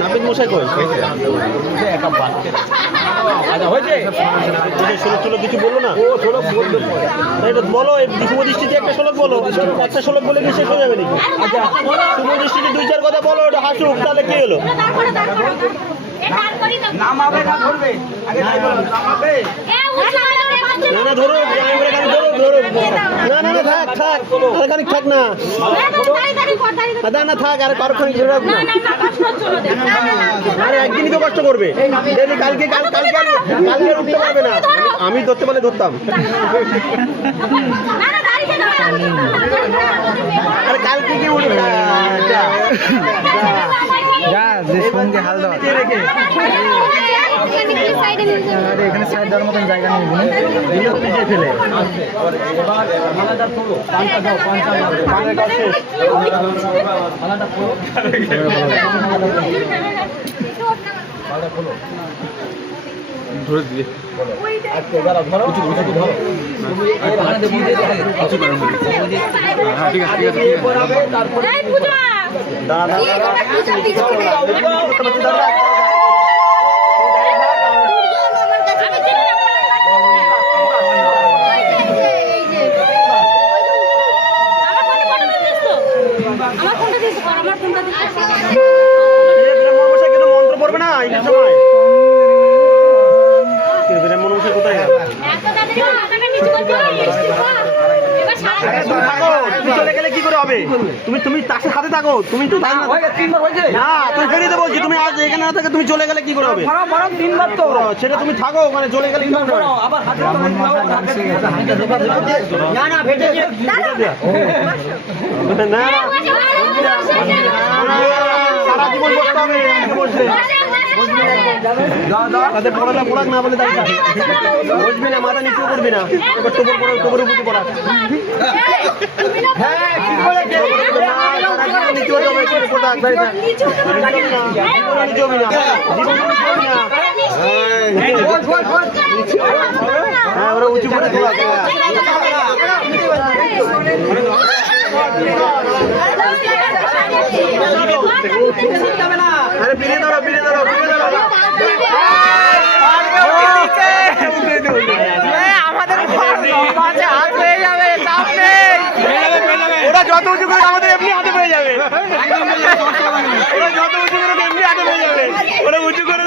নাপিত মশাই কই? আচ্ছা হয়েছে, শোলক কিছু বললো না? এটা বলো, শুভ দৃষ্টিতে একটা শোলক বলো, একটা শোলক বলে কি শেষ হয়ে যাবে নাকি? আচ্ছা শুভ দৃষ্টিতে 2-4 কথা বলো, ওটা হাসুক, তাহলে কি হলো? না না ধরো, না থাক খানিক থাক না, না থাক, আর কারো খানিক ঝরে না, আরে একদিনই তো কষ্ট করবে, কালকে উঠতে পারবে না। আমি ধরতে পারলে ধরতাম, আরে কালকে কি উঠবে হাল ধর এখানে সাইড দেওয়ার মতন জায়গা নেই, ফেলে ধরে দিয়ে ঠিক আছে মন্ত্র পড়বে না এই সময়, কোথায় চলে গেলে কি করে হবে? তুমি তার হাতে থাকো, তুমি তো না তুমি ফেরিয়ে দেবো, তুমি আজ এখানে না থাকে, তুমি চলে গেলে কি করে হবে? সেটা তুমি থাকো, ওখানে চলে গেলে কি করে? না সারা জীবন বসতে হবে বসবে, তাদের পড়ালে পড়াক না বলে বসবি না, মাথা নিচু করবি না, এবার টোপর উপরে পড়া ওরা উঁচু করে আরে ফিরে দাঁড়ো ওরা যত উঁচু করে আমাদের এমনি হাতে পেয়ে যাবে, ওরা যত উঁচু করে এমনি হাতে পেয়ে যাবে, ওরা উঁচু করে